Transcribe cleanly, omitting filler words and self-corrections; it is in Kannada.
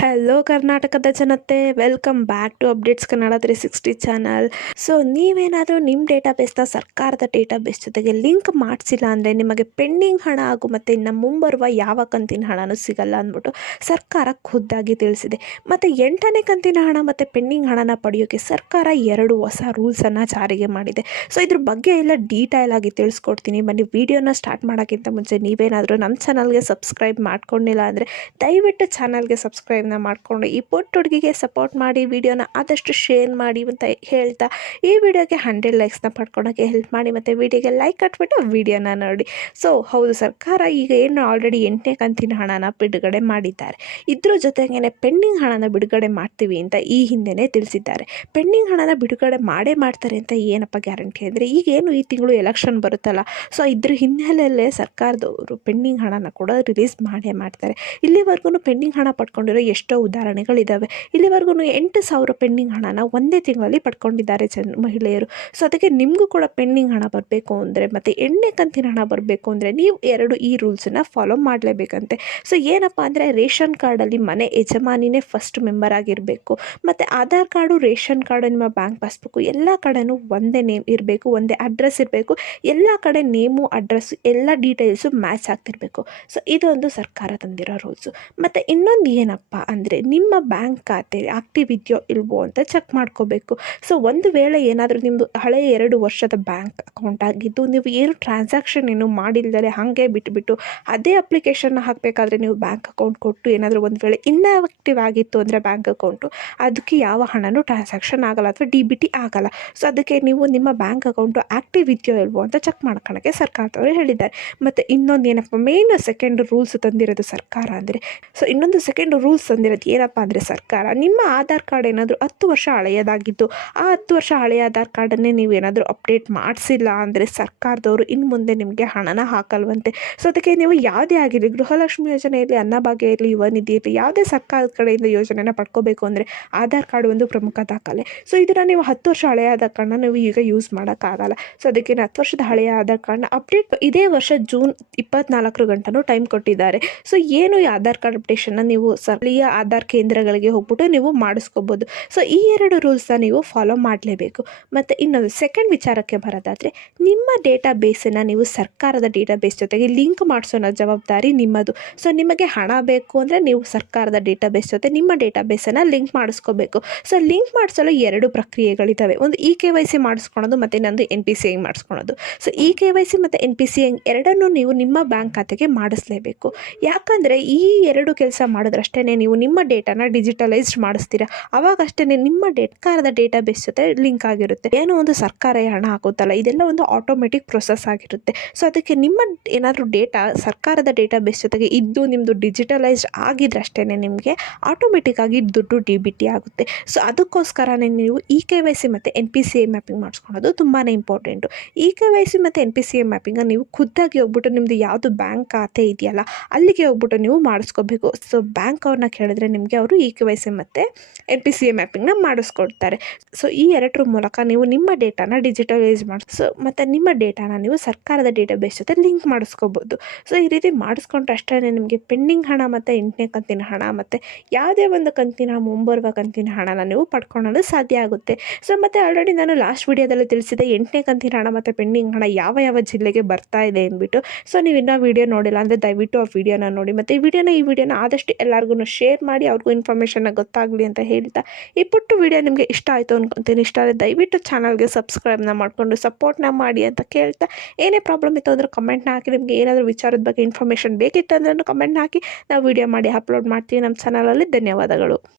ಹಲೋ ಕರ್ನಾಟಕದ ಜನತೆ, welcome back to updates Kannada 360 channel. So ನೀವೇನಾದರೂ ನಿಮ್ಮ ಡೇಟಾಬೇಸ್ನ ಸರ್ಕಾರದ ಡೇಟಾಬೇಸ್ ಜೊತೆಗೆ ಲಿಂಕ್ ಮಾಡಿಸಿಲ್ಲ ಅಂದರೆ ನಿಮಗೆ ಪೆಂಡಿಂಗ್ ಹಣ ಹಾಗೂ ಮತ್ತು ಇನ್ನು ಮುಂಬರುವ ಯಾವ ಕಂತಿನ ಹಣನೂ ಸಿಗಲ್ಲ ಅಂದ್ಬಿಟ್ಟು ಸರ್ಕಾರ ಖುದ್ದಾಗಿ ತಿಳಿಸಿದೆ. ಮತ್ತು 8ನೇ ಕಂತಿನ ಹಣ ಮತ್ತು ಪೆಂಡಿಂಗ್ ಹಣನ ಪಡೆಯೋಕ್ಕೆ ಸರ್ಕಾರ 2 ಹೊಸ ರೂಲ್ಸನ್ನು ಜಾರಿಗೆ ಮಾಡಿದೆ. ಸೊ ಇದ್ರ ಬಗ್ಗೆ ಎಲ್ಲ ಡೀಟೇಲ್ ಆಗಿ ತಿಳಿಸ್ಕೊಡ್ತೀನಿ. ಬನ್ನಿ, ವಿಡಿಯೋನ ಸ್ಟಾರ್ಟ್ ಮಾಡೋಕ್ಕಿಂತ ಮುಂಚೆ ನೀವೇನಾದರೂ ನಮ್ಮ ಚಾನಲ್ಗೆ ಸಬ್ಸ್ಕ್ರೈಬ್ ಮಾಡ್ಕೊಂಡಿಲ್ಲ ಅಂದರೆ ದಯವಿಟ್ಟು ಚಾನಲ್ಗೆ ಸಬ್ಸ್ಕ್ರೈಬ್ನ ಮಾಡಿಕೊಂಡು ಈ ಪುಟ್ಟ ಹುಡುಗಿಗೆ ಸಪೋರ್ಟ್ ಮಾಡಿ, ವಿಡಿಯೋನ ಆದಷ್ಟು ಶೇರ್ ಮಾಡಿ ಅಂತ ಹೇಳ್ತಾ ಈ ವಿಡಿಯೋಗೆ 100 ಲೈಕ್ಸ್ನ ಪಡ್ಕೊಳೋಕ್ಕೆ ಹೆಲ್ಪ್ ಮಾಡಿ ಮತ್ತು ವಿಡಿಯೋಗೆ ಲೈಕ್ ಕಟ್ಬಿಟ್ಟು ವಿಡಿಯೋನ ನೋಡಿ. ಸೊ ಹೌದು, ಸರ್ಕಾರ ಈಗ ಏನು ಆಲ್ರೆಡಿ 8ನೇ ಕಂತಿನ ಹಣನ ಬಿಡುಗಡೆ ಮಾಡಿದ್ದಾರೆ. ಇದ್ರ ಜೊತೆಗೇ ಪೆಂಡಿಂಗ್ ಹಣನ ಬಿಡುಗಡೆ ಮಾಡ್ತೀವಿ ಅಂತ ಈ ಹಿಂದೆನೇ ತಿಳಿಸಿದ್ದಾರೆ. ಪೆಂಡಿಂಗ್ ಹಣನ ಬಿಡುಗಡೆ ಮಾಡ್ತಾರೆ ಅಂತ ಏನಪ್ಪ ಗ್ಯಾರಂಟಿ ಅಂದರೆ, ಈಗೇನು ಈ ತಿಂಗಳು ಎಲೆಕ್ಷನ್ ಬರುತ್ತಲ್ಲ, ಸೊ ಇದ್ರ ಹಿನ್ನೆಲೆಯಲ್ಲೇ ಸರ್ಕಾರದವರು ಪೆಂಡಿಂಗ್ ಹಣನ ಕೂಡ ರಿಲೀಸ್ ಮಾಡ್ತಾರೆ. ಇಲ್ಲಿವರೆಗೂ ಪೆಂಡಿಂಗ್ ಹಣ ಪಡ್ಕೊಂಡಿರೋ ಎಷ್ಟೋ ಉದಾಹರಣೆಗಳಿದ್ದಾವೆ. ಇಲ್ಲಿವರೆಗೂ 8,000 ಪೆಂಡಿಂಗ್ ಹಣನ ಒಂದೇ ತಿಂಗಳಲ್ಲಿ ಪಡ್ಕೊಂಡಿದ್ದಾರೆ ಮಹಿಳೆಯರು. ಸೊ ಅದಕ್ಕೆ ನಿಮಗೂ ಕೂಡ ಪೆಂಡಿಂಗ್ ಹಣ ಬರಬೇಕು ಅಂದರೆ ಮತ್ತು 8ನೇ ಕಂತಿನ ಹಣ ಬರಬೇಕು ಅಂದರೆ ನೀವು ಈ ರೂಲ್ಸನ್ನು ಫಾಲೋ ಮಾಡಲೇಬೇಕಂತೆ. ಸೊ ಏನಪ್ಪ ಅಂದರೆ, ರೇಷನ್ ಕಾರ್ಡಲ್ಲಿ ಮನೆ ಯಜಮಾನಿನೇ ಫಸ್ಟ್ ಮೆಂಬರ್ ಆಗಿರಬೇಕು. ಮತ್ತು ಆಧಾರ್ ಕಾರ್ಡು, ರೇಷನ್ ಕಾರ್ಡು, ನಿಮ್ಮ ಬ್ಯಾಂಕ್ ಪಾಸ್ಬುಕ್ಕು ಎಲ್ಲ ಕಡೆನೂ ಒಂದೇ ನೇಮ್ ಇರಬೇಕು, ಒಂದೇ ಅಡ್ರೆಸ್ ಇರಬೇಕು. ಎಲ್ಲ ಕಡೆ ನೇಮು, ಅಡ್ರೆಸ್ಸು, ಎಲ್ಲ ಡೀಟೇಲ್ಸು ಮ್ಯಾಚ್ ಆಗ್ತಿರಬೇಕು. ಸೊ ಇದೊಂದು ಸರ್ಕಾರ ತಂದಿರೋ ರೂಲ್ಸು. ಮತ್ತು ಇನ್ನೊಂದು ಏನಪ್ಪ ಅಂದರೆ, ನಿಮ್ಮ ಬ್ಯಾಂಕ್ ಖಾತೆ ಆಕ್ಟಿವ್ ಇದೆಯೋ ಇಲ್ವೋ ಅಂತ ಚೆಕ್ ಮಾಡ್ಕೋಬೇಕು. ಸೊ ಒಂದು ವೇಳೆ ಏನಾದರೂ ನಿಮ್ಮದು ಹಳೆಯ 2 ವರ್ಷದ ಬ್ಯಾಂಕ್ ಅಕೌಂಟ್ ಆಗಿದ್ದು ನೀವು ಏನು ಟ್ರಾನ್ಸಾಕ್ಷನ್ ಏನು ಮಾಡಿಲ್ದರೆ ಹಾಗೆ ಬಿಟ್ಟುಬಿಟ್ಟು ಅದೇ ಅಪ್ಲಿಕೇಶನ್ನ ಹಾಕಬೇಕಾದ್ರೆ ನೀವು ಬ್ಯಾಂಕ್ ಅಕೌಂಟ್ ಕೊಟ್ಟು ಏನಾದರೂ ಒಂದು ವೇಳೆ ಇನ್ಆಕ್ಟಿವ್ ಆಗಿತ್ತು ಅಂದರೆ ಬ್ಯಾಂಕ್ ಅಕೌಂಟು, ಅದಕ್ಕೆ ಯಾವ ಹಣನೂ ಟ್ರಾನ್ಸಾಕ್ಷನ್ ಆಗಲ್ಲ ಅಥವಾ DBT ಆಗಲ್ಲ. ಸೊ ಅದಕ್ಕೆ ನೀವು ನಿಮ್ಮ ಬ್ಯಾಂಕ್ ಅಕೌಂಟು ಆ್ಯಕ್ಟಿವ್ ಇದೆಯೋ ಇಲ್ವೋ ಅಂತ ಚೆಕ್ ಮಾಡ್ಕೊಳ್ಳೋಕ್ಕೆ ಸರ್ಕಾರದವರು ಹೇಳಿದ್ದಾರೆ. ಮತ್ತು ಇನ್ನೊಂದು ಏನಪ್ಪ, ಮೇನ್ ಸೆಕೆಂಡ್ ರೂಲ್ಸ್ ತಂದಿರೋದು ಸರ್ಕಾರ ಅಂದರೆ, ಸೊ ಇನ್ನೊಂದು ಸೆಕೆಂಡ್ ರೂಲ್ಸ್ ತಂದಿರೋದು ಏನಪ್ಪ ಅಂದರೆ, ಸರ್ಕಾರ ನಿಮ್ಮ ಆಧಾರ್ ಕಾರ್ಡ್ ಏನಾದರೂ 10 ವರ್ಷ ಹಳೆಯದಾಗಿದ್ದು ಆ 10 ವರ್ಷ ಹಳೆಯ ಆಧಾರ್ ಕಾರ್ಡನ್ನೇ ನೀವು ಏನಾದರೂ ಅಪ್ಡೇಟ್ ಮಾಡಿಸಿಲ್ಲ ಅಂದರೆ ಸರ್ಕಾರದವರು ಇನ್ನು ಮುಂದೆ ನಿಮಗೆ ಹಣನ ಹಾಕಲ್ವಂತೆ. ಸೊ ಅದಕ್ಕೆ ನೀವು ಯಾವುದೇ ಆಗಿರಲಿ, ಗೃಹಲಕ್ಷ್ಮಿ ಯೋಜನೆ ಇರಲಿ, ಅನ್ನಭಾಗ್ಯ ಇರಲಿ, ಯುವ ನಿಧಿ ಇರಲಿ, ಯಾವುದೇ ಸರ್ಕಾರದ ಕಡೆಯಿಂದ ಯೋಜನೆನ ಪಡ್ಕೋಬೇಕು ಅಂದರೆ ಆಧಾರ್ ಕಾರ್ಡ್ ಒಂದು ಪ್ರಮುಖ ದಾಖಲೆ. ಸೊ ಇದನ್ನು ನೀವು 10 ವರ್ಷ ಹಳೆಯ ಆಧಾರ್ ಕಾರ್ಡ್ನ ನೀವು ಈಗ ಯೂಸ್ ಮಾಡೋಕ್ಕಾಗಲ್ಲ. ಸೊ ಅದಕ್ಕೆ 10 ವರ್ಷದ ಹಳೆಯ ಆಧಾರ್ ಕಾರ್ಡ್ನ ಅಪ್ಡೇಟ್ ಇದೇ ವರ್ಷ ಜೂನ್ 24 ಗಂಟನೂ ಟೈಮ್ ಕೊಟ್ಟಿದ್ದಾರೆ. ಸೊ ಏನು ಈ ಆಧಾರ್ ಕಾರ್ಡ್ ಅಪ್ಡೇಷನ್ನ ನೀವು ಸ್ಥಳೀಯ ಆಧಾರ್ ಕೇಂದ್ರಗಳಿಗೆ ಹೋಗ್ಬಿಟ್ಟು ನೀವು ಮಾಡಿಸ್ಕೋಬೋದು. ಸೊ ಈ 2 ರೂಲ್ಸ್ನ ನೀವು ಫಾಲೋ ಮಾಡಲೇಬೇಕು. ಮತ್ತು ಇನ್ನೊಂದು ಸೆಕೆಂಡ್ ವಿಚಾರಕ್ಕೆ ಬರೋದಾದರೆ, ನಿಮ್ಮ ಡೇಟಾಬೇಸನ್ನು ನೀವು ಸರ್ಕಾರದ ಡೇಟಾಬೇಸ್ ಜೊತೆಗೆ ಲಿಂಕ್ ಮಾಡಿಸೋ ಜವಾಬ್ದಾರಿ ನಿಮ್ಮದು. ಸೊ ನಿಮಗೆ ಹಣ ಬೇಕು ಅಂದರೆ ನೀವು ಸರ್ಕಾರದ ಡೇಟಾಬೇಸ್ ಜೊತೆ ನಿಮ್ಮ ಡೇಟಾಬೇಸನ್ನು ಲಿಂಕ್ ಮಾಡಿಸ್ಕೋಬೇಕು. ಸೊ ಲಿಂಕ್ ಮಾಡಿಸಲು 2 ಪ್ರಕ್ರಿಯೆಗಳಿದ್ದಾವೆ. ಒಂದು KYC ಮಾಡಿಸ್ಕೊಳೋದು ಮತ್ತು ಇನ್ನೊಂದು NPCI ಮಾಡಿಸ್ಕೊಳೋದು. ಸೊ KYC ಮತ್ತು NPCI ಎರಡನ್ನೂ ನೀವು ನಿಮ್ಮ ಬ್ಯಾಂಕ್ ಖಾತೆಗೆ ಮಾಡಿಸ್ಲೇಬೇಕು. ಯಾಕಂದರೆ ಈ 2 ಕೆಲಸ ಮಾಡಿದ್ರಷ್ಟೇ ನೀವು ನಿಮ್ಮ ಡೇಟಾನ ಡಿಜಿಟಲೈಸ್ಡ್ ಮಾಡಿಸ್ತೀರಾ. ಅವಾಗಷ್ಟೇ ನಿಮ್ಮ ಸರ್ಕಾರದ ಡೇಟಾಬೇಸ್ ಜೊತೆ ಲಿಂಕ್ ಆಗಿರುತ್ತೆ. ಏನೋ ಒಂದು ಸರ್ಕಾರ ಹಣ ಹಾಕುತ್ತಲ್ಲ, ಇದೆಲ್ಲ ಒಂದು ಆಟೋಮೆಟಿಕ್ ಪ್ರೊಸೆಸ್ ಆಗಿರುತ್ತೆ. ಸೊ ಅದಕ್ಕೆ ನಿಮ್ಮ ಏನಾದರೂ ಡೇಟಾ ಸರ್ಕಾರದ ಡೇಟಾಬೇಸ್ ಜೊತೆಗೆ ಇದ್ದು ನಿಮ್ಮದು ಡಿಜಿಟಲೈಸ್ಡ್ ಆಗಿದ್ರಷ್ಟೇ ನಿಮಗೆ ಆಟೋಮೆಟಿಕ್ ಆಗಿ ದುಡ್ಡು DBT ಆಗುತ್ತೆ. ಸೊ ಅದಕ್ಕೋಸ್ಕರನೇ ನೀವು KYC ಮತ್ತು NPCI ಮ್ಯಾಪಿಂಗ್ ಮಾಡಿಸ್ಕೊಳ್ಳೋದು ತುಂಬಾ ಇಂಪಾರ್ಟೆಂಟು. KYC ಮತ್ತು NPCI ಮ್ಯಾಪಿಂಗ ನೀವು ಖುದ್ದಾಗಿ ಹೋಗ್ಬಿಟ್ಟು ನಿಮ್ಮದು ಯಾವುದು ಬ್ಯಾಂಕ್ ಖಾತೆ ಇದೆಯಲ್ಲ ಅಲ್ಲಿಗೆ ಹೋಗ್ಬಿಟ್ಟು ನೀವು ಮಾಡಿಸ್ಕೋಬೇಕು. ಸೊ ಬ್ಯಾಂಕ್ ಅವ್ರನ್ನ ಕೇಳಿದ್ರೆ ನಿಮಗೆ ಅವರು KYC ಮತ್ತು NPCI ಮ್ಯಾಪಿಂಗ್ನ ಮಾಡಿಸ್ಕೊಡ್ತಾರೆ. ಸೊ ಈ 2 ಮೂಲಕ ನೀವು ನಿಮ್ಮ ಡೇಟಾನ ಡಿಜಿಟಲೈಸ್ ಮತ್ತು ನಿಮ್ಮ ಡೇಟಾನ ನೀವು ಸರ್ಕಾರದ ಡೇಟಾಬೇಸ್ ಜೊತೆ ಲಿಂಕ್ ಮಾಡಿಸ್ಕೋಬೋದು. ಸೊ ಈ ರೀತಿ ಮಾಡಿಸ್ಕೊಂಡ್ರೆ ಅಷ್ಟೇ ನಿಮಗೆ ಪೆಂಡಿಂಗ್ ಹಣ ಮತ್ತು 8ನೇ ಕಂತಿನ ಹಣ ಮತ್ತು ಯಾವುದೇ ಒಂದು ಕಂತಿನ ಮುಂಬರುವ ಕಂತಿನ ಹಣನ ನೀವು ಪಡ್ಕೊಳ್ಳಲು ಸಾಧ್ಯ ಆಗುತ್ತೆ. ಸೊ ಮತ್ತು ಆಲ್ರೆಡಿ ನಾನು ಲಾಸ್ಟ್ ವಿಡಿಯೋದಲ್ಲಿ ತಿಳಿಸಿದೆ 8ನೇ ಕಂತಿನ ಹಣ ಮತ್ತು ಪೆಂಡಿಂಗ್ ಹಣ ಯಾವ ಜಿಲ್ಲೆಗೆ ಬರ್ತಾ ಇದೆ ಅಂದ್ಬಿಟ್ಟು. ಸೊ ನೀವು ಇನ್ನೂ ವಿಡಿಯೋ ನೋಡಿಲ್ಲ ಅಂದರೆ ದಯವಿಟ್ಟು ಆ ವಿಡಿಯೋನ ನೋಡಿ ಮತ್ತು ಈ ವಿಡಿಯೋನ ಆದಷ್ಟು ಎಲ್ಲರಿಗೂ ಶೇರ್ ಮಾಡಿ, ಅವ್ರಿಗೂ ಇನ್ಫಾರ್ಮೇಷನ್ನ ಗೊತ್ತಾಗಲಿ ಅಂತ ಹೇಳ್ತಾ, ಈ ಪುಟ್ಟ ವಿಡಿಯೋ ನಿಮಗೆ ಇಷ್ಟ ಆಯಿತು ಅನ್ಕೊತೀನಿ. ಇಷ್ಟ ಆದರೆ ದಯವಿಟ್ಟು ಚಾನಲ್ಗೆ ಸಬ್ಸ್ಕ್ರೈಬ್ನ ಮಾಡಿಕೊಂಡು ಸಪೋರ್ಟ್ನ ಮಾಡಿ ಅಂತ ಕೇಳ್ತಾ, ಏನೇ ಪ್ರಾಬ್ಲಮ್ ಇತ್ತು ಅಂದರೆ ಕಮೆಂಟ್ನ ಹಾಕಿ. ನಿಮಗೆ ಏನಾದರೂ ವಿಚಾರದ ಬಗ್ಗೆ ಇನ್ಫಾರ್ಮೇಷನ್ ಬೇಕಿತ್ತು ಅಂದರೆ ಕಮೆಂಟ್ನ ಹಾಕಿ, ನಾವು ವಿಡಿಯೋ ಮಾಡಿ ಅಪ್ಲೋಡ್ ಮಾಡ್ತೀವಿ ನಮ್ಮ ಚಾನಲಲ್ಲಿ. ಧನ್ಯವಾದಗಳು.